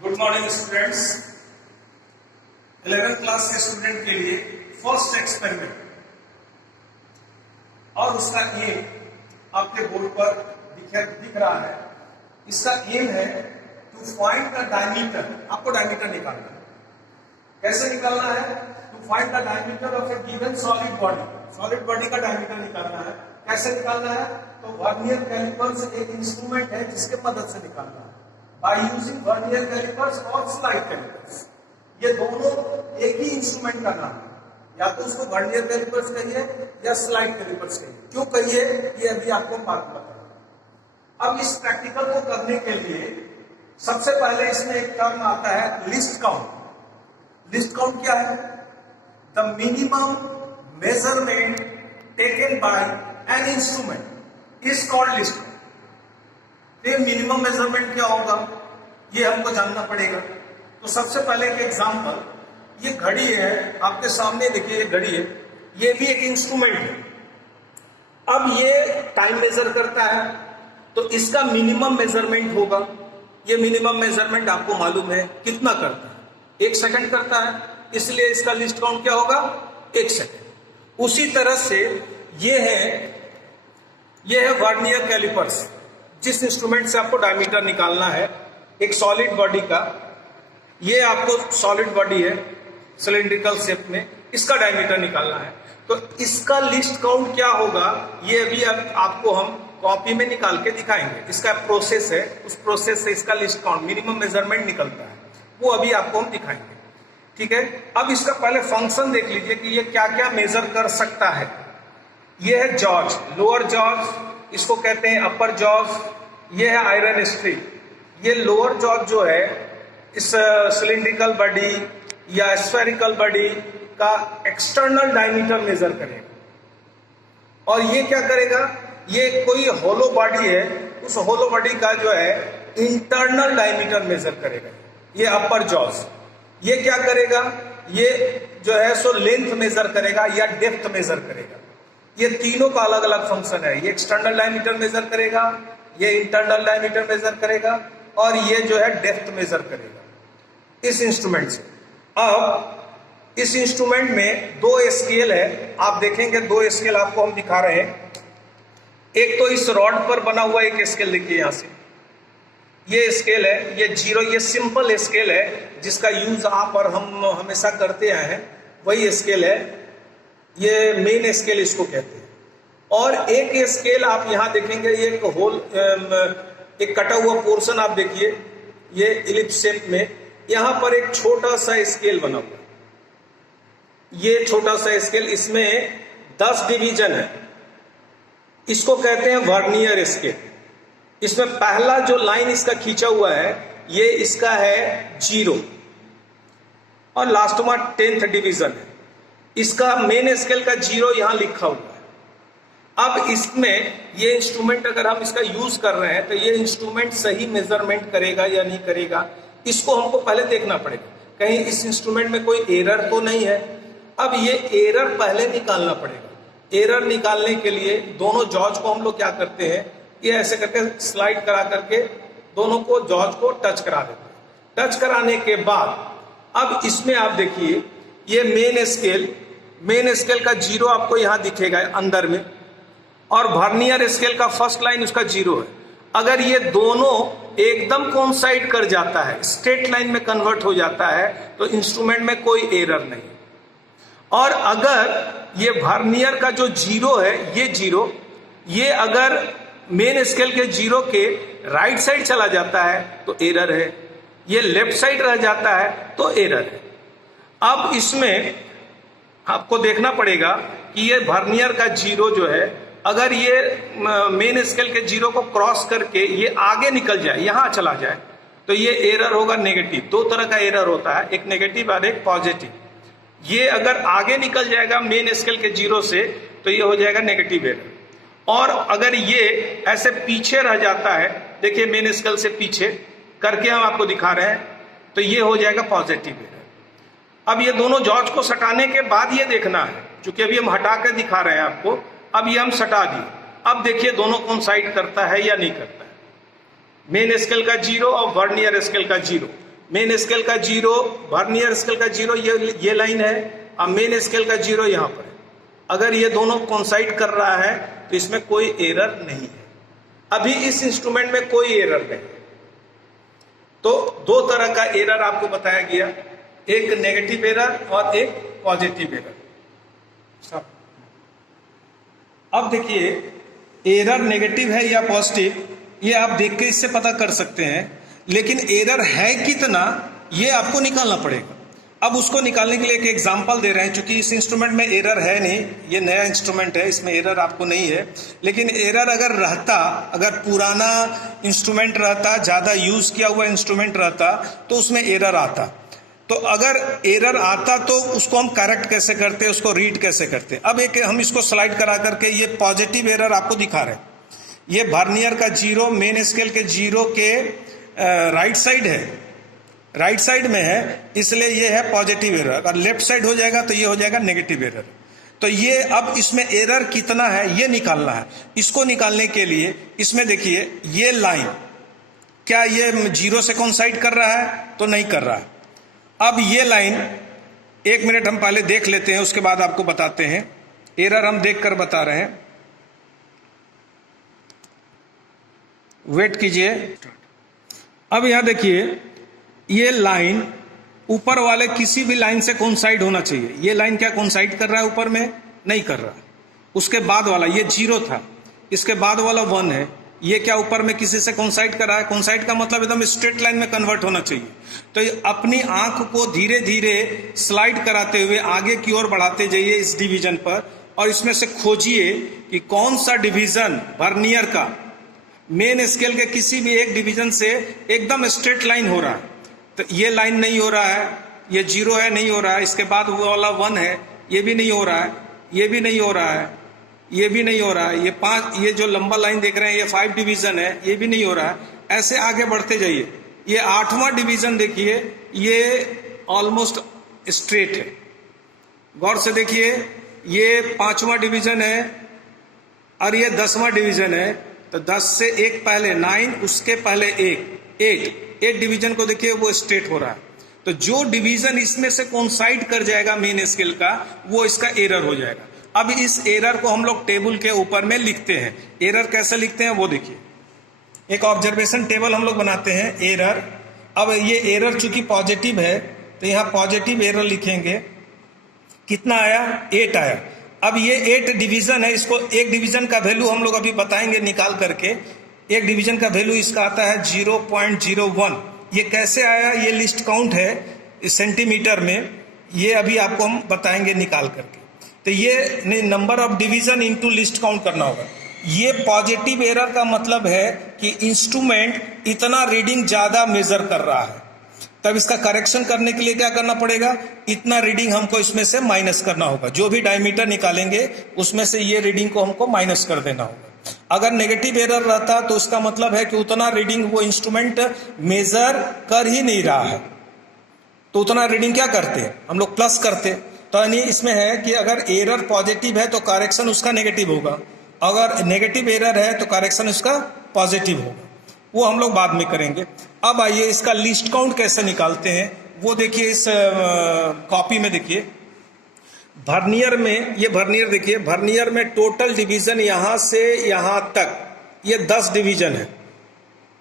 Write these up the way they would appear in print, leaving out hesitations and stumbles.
Good morning students. 11th class के student के लिए फर्स्ट एक्सपेरिमेंट और उसका एम आपके बोर्ड पर दिख रहा है। इसका एम है टू फाइंड द डायमीटर। आपको डायमीटर निकालना है। कैसे निकालना है? To find the diameter of a given solid body. Solid body का डायमीटर निकालना है। कैसे निकालना है? तो वर्नियर कैलिपर्स एक इंस्ट्रूमेंट है जिसके मदद से निकालना है, बाय यूजिंग वर्नियर कैलिपर्स और स्लाइड कैलिपर्स। ये दोनों एक ही इंस्ट्रूमेंट का नाम है, या तो उसको वर्नियर कैलिपर्स कहिए या स्लाइड कैलिपर्स कहिए। क्यों कहिए ये अभी आपको बात बताऊं। अब इस प्रैक्टिकल को करने के लिए सबसे पहले इसमें एक टर्म आता है लिस्ट काउंट। लिस्ट काउंट क्या है? The minimum measurement taken by an instrument is called list count. ये मिनिमम मेजरमेंट क्या होगा ये हमको जानना पड़ेगा। तो सबसे पहले एक एग्जांपल, ये घड़ी है आपके सामने, देखिए ये घड़ी है, ये भी एक इंस्ट्रूमेंट है। अब ये टाइम मेजर करता है तो इसका मिनिमम मेजरमेंट होगा। ये मिनिमम मेजरमेंट आपको मालूम है कितना करता है? 1 सेकंड करता है, इसलिए इसका लिस्ट काउंट क्या होगा? 1 सेकंड। उसी तरह से ये है वर्नियर कैलिपर्स, जिस इंस्ट्रूमेंट से आपको डायमीटर निकालना है एक सॉलिड बॉडी का। ये आपको सॉलिड बॉडी है सिलिंड्रिकल शेप में, इसका डायमीटर निकालना है। तो इसका लिस्ट काउंट क्या होगा ये अभी आपको हम कॉपी में निकाल के दिखाएंगे। इसका प्रोसेस है, उस प्रोसेस से इसका लिस्ट काउंट मिनिमम मेजरमेंट निकलता है, वो अभी आपको हम दिखाएंगे। ठीक है, अब इसका पहले फंक्शन देख लीजिए कि ये क्या क्या मेजर कर सकता है। ये है जॉज, लोअर जॉज, इसको कहते हैं अपर जॉज। ये है आयरन स्ट्रिप। ये लोअर जॉज जो है इस सिलिंड्रिकल बॉडी या स्फेरिकल बॉडी का एक्सटर्नल डायमीटर मेजर करेगा। और ये क्या करेगा? ये कोई होलो बॉडी है, उस होलो बॉडी का जो है इंटरनल डायमीटर मेजर करेगा। ये अपर जॉज। ये क्या करेगा? ये जो है सो लेंथ मेजर करेगा या डेप्थ मेजर करेगा। ये तीनों का अलग अलग फंक्शन है। ये एक्सटर्नल डायमीटर मेजर करेगा, ये इंटरनल डायमीटर मेजर करेगा और ये जो है डेप्थ मेजर करेगा इस इंस्ट्रूमेंट से। अब इस इंस्ट्रूमेंट में 2 स्केल है, आप देखेंगे 2 स्केल आपको हम दिखा रहे हैं। एक तो इस रॉड पर बना हुआ एक स्केल देखिए, यहां से ये स्केल है, ये 0, ये सिंपल स्केल है जिसका यूज आप और हम हमेशा करते आए हैं, वही स्केल है। ये मेन स्केल इसको कहते हैं। और एक स्केल आप यहां देखेंगे, ये एक होल एक कटा हुआ पोर्शन आप देखिए, ये इलिप्स शेप में, यहां पर एक छोटा सा स्केल बना हुआ है। ये छोटा सा स्केल, इसमें 10 डिवीजन है, इसको कहते हैं वर्नियर स्केल। इसमें पहला जो लाइन इसका खींचा हुआ है ये इसका है 0 और लास्ट में 10th डिवीजन है। इसका मेन स्केल का 0 यहां लिखा हुआ है। अब इसमें ये इंस्ट्रूमेंट अगर हम इसका यूज कर रहे हैं तो ये इंस्ट्रूमेंट सही मेजरमेंट करेगा या नहीं करेगा, इसको हमको पहले देखना पड़ेगा। कहीं इस इंस्ट्रूमेंट में कोई एरर तो नहीं है। अब ये एरर पहले निकालना पड़ेगा। एरर निकालने के लिए दोनों जॉज को हम लोग क्या करते हैं, ये ऐसे करके स्लाइड करा करके दोनों को जॉज को टच करा देते हैं। टच कराने के बाद अब इसमें आप देखिए ये मेन स्केल का 0 आपको यहां दिखेगा अंदर में, और वर्नियर स्केल का फर्स्ट लाइन उसका 0 है। अगर ये दोनों एकदम कोइंसाइड कर जाता है, स्ट्रेट लाइन में कन्वर्ट हो जाता है, तो इंस्ट्रूमेंट में कोई एरर नहीं। और अगर ये वर्नियर का जो 0 है, ये 0, ये अगर मेन स्केल के 0 के राइट साइड चला जाता है तो एरर है, ये लेफ्ट साइड रह जाता है तो एरर है। अब इसमें आपको देखना पड़ेगा कि ये वर्नियर का 0 जो है, अगर ये मेन स्केल के 0 को क्रॉस करके ये आगे निकल जाए, यहां चला जाए, तो ये एरर होगा नेगेटिव। 2 तरह का एरर होता है, एक नेगेटिव और एक पॉजिटिव। ये अगर आगे निकल जाएगा मेन स्केल के 0 से तो ये हो जाएगा नेगेटिव एरर। और अगर ये ऐसे पीछे रह जाता है, देखिए मेन स्केल से पीछे करके हम आपको दिखा रहे हैं, तो ये हो जाएगा पॉजिटिव एरर। अब ये दोनों जॉज को सटाने के बाद ये देखना है, क्योंकि अभी हम हटा के दिखा रहे हैं आपको, अब ये हम सटा दिए। अब देखिए दोनों कोइंसाइड करता है या नहीं करता है। मेन स्केल का 0 और वर्नियर स्केल का 0, मेन स्केल का 0, वर्नियर स्केल का 0 ये लाइन है, अब मेन स्केल का 0 यहां पर है। अगर ये दोनों कोइंसाइड कर रहा है तो इसमें कोई एरर नहीं है। अभी इस इंस्ट्रूमेंट में कोई एरर नहीं। तो दो तरह का एरर आपको बताया गया, एक नेगेटिव एरर और एक पॉजिटिव एरर। अब देखिए एरर नेगेटिव है या पॉजिटिव, ये आप देख के इससे पता कर सकते हैं, लेकिन एरर है कितना ये आपको निकालना पड़ेगा। अब उसको निकालने के लिए एक एग्जांपल दे रहे हैं, क्योंकि इस इंस्ट्रूमेंट में एरर है नहीं, ये नया इंस्ट्रूमेंट है, इसमें एरर आपको नहीं है। लेकिन एरर अगर रहता, अगर पुराना इंस्ट्रूमेंट रहता, ज्यादा यूज किया हुआ इंस्ट्रूमेंट रहता, तो उसमें एरर आता। तो अगर एरर आता तो उसको हम करेक्ट कैसे करते, उसको रीड कैसे करते। अब एक हम इसको स्लाइड करा करके ये पॉजिटिव एरर आपको दिखा रहे हैं। ये वर्नियर का 0 मेन स्केल के 0 के राइट साइड है, राइट साइड में है, इसलिए ये है पॉजिटिव एरर। अगर लेफ्ट साइड हो जाएगा तो ये हो जाएगा नेगेटिव एरर। तो ये अब इसमें एरर कितना है ये निकालना है। इसको निकालने के लिए इसमें देखिए ये लाइन क्या ये 0 से कोइंसाइड कर रहा है, तो नहीं कर रहा है। अब ये लाइन 1 मिनट हम पहले देख लेते हैं, उसके बाद आपको बताते हैं। एरर हम देखकर बता रहे हैं, वेट कीजिए। अब यहां देखिए ये लाइन ऊपर वाले किसी भी लाइन से कोइंसाइड होना चाहिए। ये लाइन क्या कोइंसाइड कर रहा है ऊपर में? नहीं कर रहा। उसके बाद वाला ये 0 था, इसके बाद वाला 1 है, ये क्या ऊपर में किसी से कोइंसाइड कर रहा है? कोइंसाइड का मतलब एकदम स्ट्रेट लाइन में कन्वर्ट होना चाहिए। तो अपनी आंख को धीरे धीरे स्लाइड कराते हुए आगे की ओर बढ़ाते जाइए इस डिवीजन पर, और इसमें से खोजिए कि कौन सा डिवीजन वर्नियर का मेन स्केल के किसी भी एक डिवीजन से एकदम स्ट्रेट लाइन हो रहा है। तो ये लाइन नहीं हो रहा है, ये 0 है, नहीं हो रहा है। इसके बाद वो वाला 1 है, ये भी नहीं हो रहा है, ये भी नहीं हो रहा है, ये भी नहीं हो रहा है। ये 5, ये जो लंबा लाइन देख रहे हैं ये 5 डिवीजन है, ये भी नहीं हो रहा है। ऐसे आगे बढ़ते जाइए। ये 8वां डिवीजन देखिए, ये ऑलमोस्ट स्ट्रेट है। गौर से देखिए, ये 5वां डिवीजन है और ये 10वां डिवीजन है। तो 10 से 1 पहले 9, उसके पहले 8 डिवीजन को देखिए वो स्ट्रेट हो रहा है। तो जो डिवीजन इसमें से कोइंसाइड कर जाएगा मेन स्केल का, वो इसका एरर हो जाएगा। अब इस एरर को हम लोग टेबल के ऊपर में लिखते हैं। एरर कैसे लिखते हैं वो देखिए। एक ऑब्जर्वेशन टेबल हम लोग बनाते हैं, एरर। अब ये एरर चूंकि पॉजिटिव है तो यहां पॉजिटिव एरर लिखेंगे। कितना आया? 8 आया। अब ये 8 डिवीजन है, इसको एक डिवीजन का वैल्यू हम लोग अभी बताएंगे निकाल करके। एक डिवीजन का वैल्यू इसका आता है 0.01। ये कैसे आया? ये लिस्ट काउंट है सेंटीमीटर में, ये अभी आपको हम बताएंगे निकाल करके। तो ये number of division into list count करना होगा। ये पॉजिटिव एरर का मतलब है कि इंस्ट्रूमेंट इतना रीडिंग ज्यादा मेजर कर रहा है। तब इसका करेक्शन करने के लिए क्या करना पड़ेगा? इतना रीडिंग हमको इसमें से माइनस करना होगा। जो भी डायमीटर निकालेंगे उसमें से ये रीडिंग को हमको माइनस कर देना होगा। अगर नेगेटिव एरर रहता तो इसका मतलब है कि उतना रीडिंग वो इंस्ट्रूमेंट मेजर कर ही नहीं रहा है। तो उतना रीडिंग क्या करते हैं हम लोग? प्लस करते। तो यानी इसमें है कि अगर एरर पॉजिटिव है तो करेक्शन उसका नेगेटिव होगा, अगर नेगेटिव एरर है तो करेक्शन उसका पॉजिटिव होगा। वो हम लोग बाद में करेंगे। अब आइए इसका लिस्ट काउंट कैसे निकालते हैं वो देखिए। इस कॉपी में देखिए, वर्नियर में, ये वर्नियर देखिए, वर्नियर में टोटल डिवीजन यहां से यहां तक ये 10 डिवीजन है।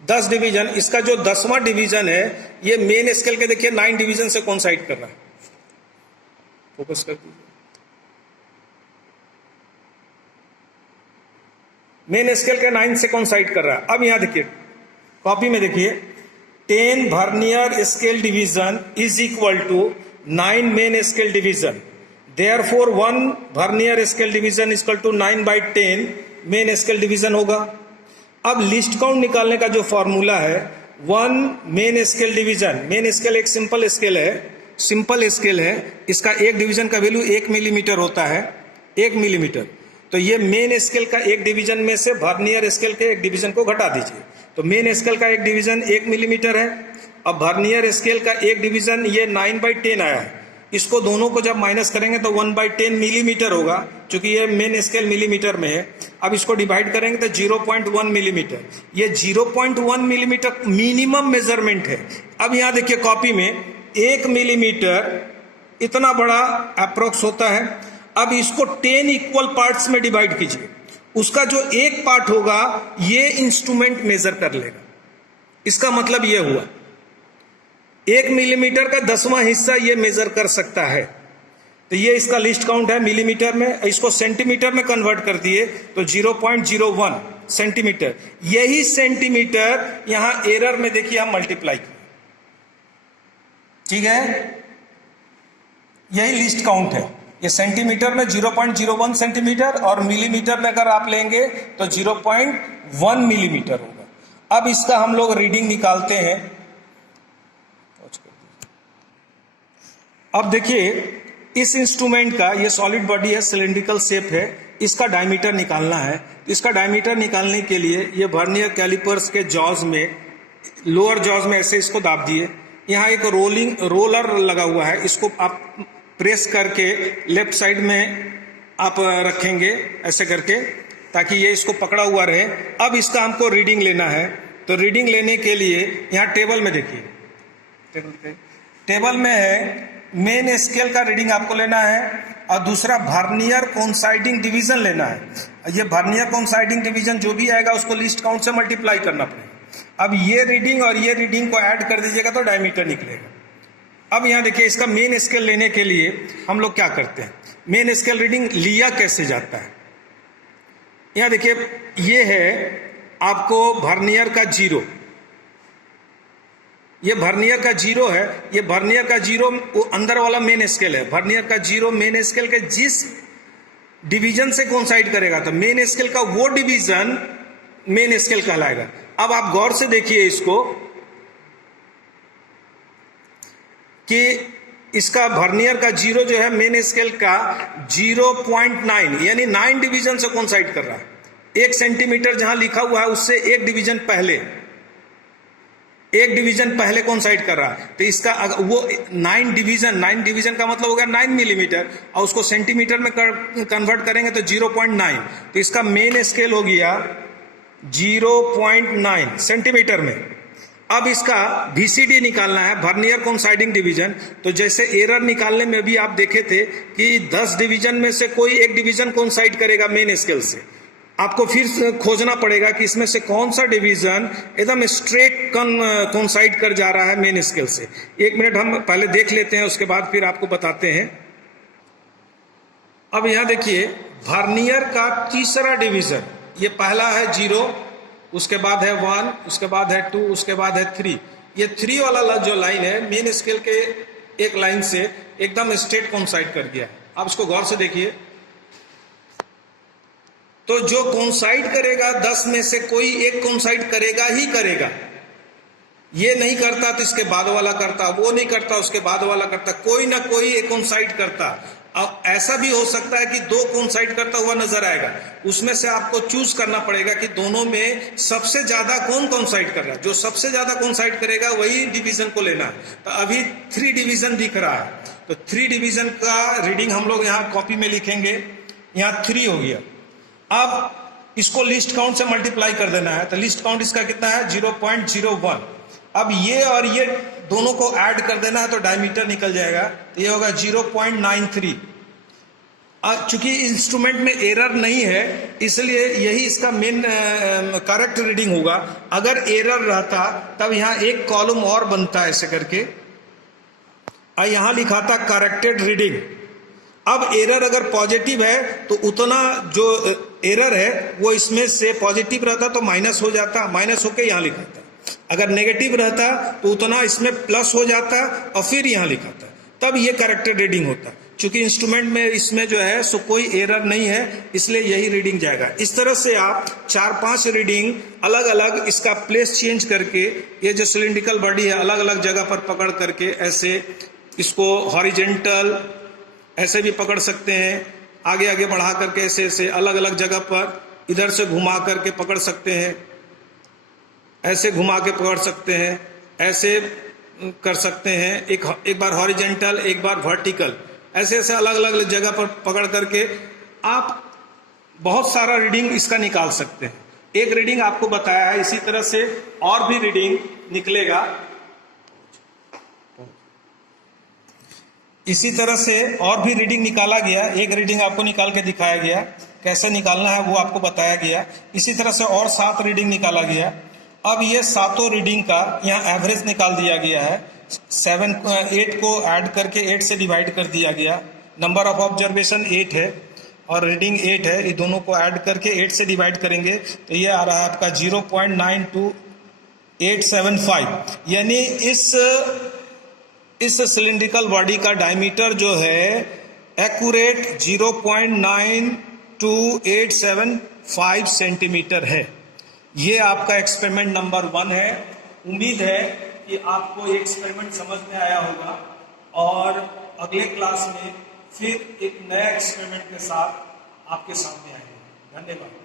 10 डिवीजन, इसका जो 10वां डिवीजन है ये मेन स्केल के देखिए 9 डिवीजन से कोइंसाइड कर रहा है। फोकस कर दीजिए। मेन स्केल के 9 से कोइंसाइड कर रहा है। अब यहां देखिए कॉपी में देखिए, 10 vernier scale division is equal to 9 main scale division. Therefore 1 vernier scale division is equal to 9/10 main scale division होगा। अब लिस्ट काउंट निकालने का जो फॉर्मूला है, 1 main scale division, main scale एक सिंपल स्केल है, सिंपल स्केल है, इसका एक डिवीजन का वैल्यू 1 मिलीमीटर होता है, 1 मिलीमीटर। तो ये मेन स्केल का एक डिवीजन में से वर्नियर स्केल के एक डिवीजन को घटा दीजिए। तो मेन स्केल का एक डिवीजन 1 मिलीमीटर है। अब वर्नियर स्केल का एक डिवीजन ये 9/10 आया है। इसको दोनों को जब माइनस करेंगे तो 1/10 मिलीमीटर होगा, क्योंकि ये मेन स्केल मिलीमीटर में है। अब इसको डिवाइड करेंगे तो 0.1 मिलीमीटर। ये 0.1 मिलीमीटर मिनिमम मेजरमेंट है। अब यहां देखिए कॉपी में 1 मिलीमीटर इतना बड़ा अप्रोक्स होता है। अब इसको 10 इक्वल पार्ट्स में डिवाइड कीजिए, उसका जो एक पार्ट होगा ये इंस्ट्रूमेंट मेजर कर लेगा। इसका मतलब ये हुआ 1 मिलीमीटर का 10वां हिस्सा ये मेजर कर सकता है। तो ये इसका लिस्ट काउंट है मिलीमीटर में। इसको सेंटीमीटर में कन्वर्ट कर दिए तो 0.01 सेंटीमीटर। यही सेंटीमीटर यहां एरर में देखिए हम मल्टीप्लाई किए, ठीक है, यही लिस्ट काउंट है। ये सेंटीमीटर में 0.01 सेंटीमीटर और मिलीमीटर में अगर आप लेंगे तो 0.1 मिलीमीटर होगा। अब इसका हम लोग रीडिंग निकालते हैं। अब देखिए इस इंस्ट्रूमेंट का ये सॉलिड बॉडी है, सिलिंड्रिकल शेप है, इसका डायमीटर निकालना है। इसका डायमीटर निकालने के लिए ये वर्नियर कैलिपर्स के जॉज में, लोअर जॉज में ऐसे इसको दाब दिए। यहाँ एक रोलर लगा हुआ है, इसको आप प्रेस करके लेफ्ट साइड में आप रखेंगे ऐसे करके, ताकि ये इसको पकड़ा हुआ रहे। अब इसका हमको रीडिंग लेना है। तो रीडिंग लेने के लिए यहाँ टेबल में देखिए, टेबल में है मेन स्केल का रीडिंग आपको लेना है और दूसरा वर्नियर कोइंसाइडिंग डिवीजन लेना है। ये वर्नियर कोइंसाइडिंग डिवीजन जो भी आएगा उसको लिस्ट काउंट से मल्टीप्लाई करना पड़ेगा। अब ये रीडिंग और ये रीडिंग को ऐड कर दीजिएगा तो डायमीटर निकलेगा। अब यहाँ देखिए इसका मेन स्केल लेने के लिए हम लोग क्या करते हैं, मेन स्केल रीडिंग लिया कैसे जाता है। यहाँ देखिए ये है आपको वर्नियर का 0, ये वर्नियर का 0 है। ये वर्नियर का 0 वो अंदर वाला मेन स्केल है। वर्नियर का 0 मेन स्केल के जिस डिवीजन से कोइंसाइड करेगा तो मेन स्केल का वो डिवीजन मेन स्केल कहलाएगा। अब आप गौर से देखिए इसको कि इसका वर्नियर का 0 जो है मेन स्केल का 0.9 यानी 9 डिवीजन से कोइंसाइड कर रहा है। 1 सेंटीमीटर जहां लिखा हुआ है उससे 1 डिवीजन पहले कोइंसाइड कर रहा है। तो इसका वो 9 डिवीजन का मतलब हो गया 9 मिलीमीटर और उसको सेंटीमीटर में कन्वर्ट करेंगे तो 0.9। तो इसका मेन स्केल हो गया 0.9 सेंटीमीटर में। अब इसका VCD निकालना है, वर्नियर कोइंसाइडिंग डिवीजन। तो जैसे एरर निकालने में भी आप देखे थे कि 10 डिवीजन में से कोई एक डिवीजन कोइंसाइड करेगा मेन स्केल से। आपको फिर खोजना पड़ेगा कि इसमें से कौन सा डिवीजन एकदम स्ट्रेट कोइंसाइड कर जा रहा है मेन स्केल से। 1 मिनट हम पहले देख लेते हैं, उसके बाद फिर आपको बताते हैं। अब यहां देखिए वर्नियर का तीसरा डिवीजन, ये पहला है 0, उसके बाद है 1, उसके बाद है 2, उसके बाद है 3। ये 3 वाला जो लाइन है मेन स्केल के एक लाइन से एकदम स्ट्रेट कोइंसाइड कर दिया। आप इसको गौर से देखिए तो जो कोइंसाइड करेगा 10 में से कोई एक कोइंसाइड करेगा ही करेगा। ये नहीं करता तो इसके बाद वाला करता, वो नहीं करता उसके बाद वाला करता, कोई ना कोई एक कोइंसाइड करता। अब ऐसा भी हो सकता है कि 2 कोइंसाइड करता हुआ नजर आएगा, उसमें से आपको चूज करना पड़ेगा कि दोनों में सबसे ज्यादा कौन कोइंसाइड कर रहा है। जो सबसे ज्यादा कोइंसाइड करेगा वही डिवीजन को लेना है। तो अभी 3 डिवीजन दिख रहा है, तो 3 डिवीजन का रीडिंग हम लोग यहाँ कॉपी में लिखेंगे। यहाँ 3 हो गया। अब इसको लिस्ट काउंट से मल्टीप्लाई कर देना है। तो लिस्ट काउंट इसका कितना है 0.01। अब ये और ये दोनों को ऐड कर देना है तो डायमीटर निकल जाएगा। तो ये होगा 0.93। चूंकि इंस्ट्रूमेंट में एरर नहीं है इसलिए यही इसका मेन करेक्ट रीडिंग होगा। अगर एरर रहता तब यहाँ एक कॉलम और बनता ऐसे करके, और यहां लिखा था करेक्टेड रीडिंग। अब एरर अगर पॉजिटिव है तो उतना जो एरर है वो इसमें से पॉजिटिव रहता तो माइनस हो जाता, माइनस होके यहाँ लिखा था। अगर नेगेटिव रहता तो उतना इसमें प्लस हो जाता और फिर यहाँ लिखा था, तब ये करेक्टेड रीडिंग होता। चूंकि इंस्ट्रूमेंट में इसमें जो है सो कोई एरर नहीं है इसलिए यही रीडिंग जाएगा। इस तरह से आप 4-5 रीडिंग अलग अलग इसका प्लेस चेंज करके, ये जो सिलिंड्रिकल बॉडी है अलग अलग जगह पर पकड़ करके ऐसे इसको हॉरिजेंटल ऐसे भी पकड़ सकते हैं, आगे आगे बढ़ा करके ऐसे ऐसे अलग अलग जगह पर इधर से घुमा करके पकड़ सकते हैं, ऐसे घुमा के पकड़ सकते हैं, ऐसे कर सकते हैं। एक बार हॉरिजेंटल, एक बार वर्टिकल, ऐसे ऐसे अलग अलग जगह पर पकड़ करके आप बहुत सारा रीडिंग इसका निकाल सकते हैं। एक रीडिंग आपको बताया है, इसी तरह से और भी रीडिंग निकलेगा। इसी तरह से और भी रीडिंग निकाला गया, एक रीडिंग आपको निकाल के दिखाया गया, कैसे निकालना है वो आपको बताया गया। इसी तरह से और 7 रीडिंग निकाला गया। अब ये सातों रीडिंग का यहाँ एवरेज निकाल दिया गया है। 8 को ऐड करके 8 से डिवाइड कर दिया गया। नंबर ऑफ ऑब्जर्वेशन 8 है और रीडिंग 8 है, ये दोनों को ऐड करके 8 से डिवाइड करेंगे तो ये आ रहा है आपका 0.92875। यानी इस सिलिंड्रिकल बॉडी का डायमीटर जो है एक्यूरेट 0.92875 सेंटीमीटर है। ये आपका एक्सपेरिमेंट नंबर 1 है। उम्मीद है कि आपको ये एक्सपेरिमेंट समझ में आया होगा और अगले क्लास में फिर एक नया एक्सपेरिमेंट के साथ आपके सामने आएंगे। धन्यवाद।